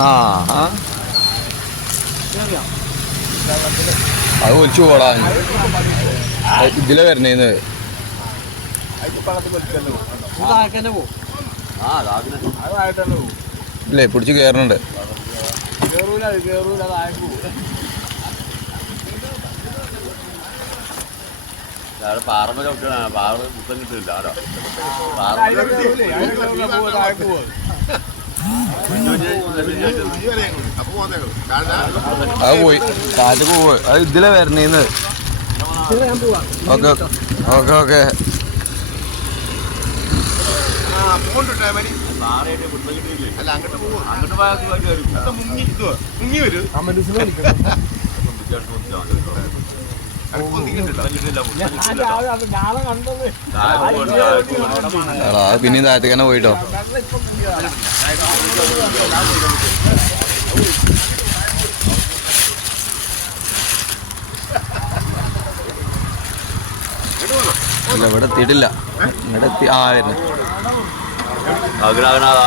ആ. അത് ഒലിച്ചു പോടാ. ഇതിലെ വരണേന്ന്. ഇല്ലേ പിടിച്ച് കേറണുണ്ട്. പാറമ ചവിട്ടാണ് പാറ മുത്തം കിട്ടില്ല ആരോ? അത് പോയി. കാറ്റ് പോയി അത് ഇതിലെ വരണേന്ന്. Okay okay okay. അല്ല അങ്ങോട്ട് പോകും അങ്ങോട്ട് പോയാൽ മുങ്ങി മുങ്ങി വരും. എടാ പിന്നെ പിന്നെയും താഴത്തേക്ക് തന്നെ പോയിട്ടോ. ഇല്ല ഇവിടെ എത്തിയിട്ടില്ല. ഇവിടെ എത്തി ആ വരുന്നു. ആഗ്രഹനാഥാ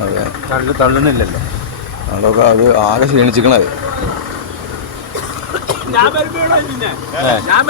അതെ. തള്ളു തള്ളുന്നില്ലല്ലോ. അതൊക്കെ അത് ആകെ ക്ഷീണിച്ചിക്കണത് ഞാൻ വരുമ്പോഴാണ് പിന്നെ. ഞാൻ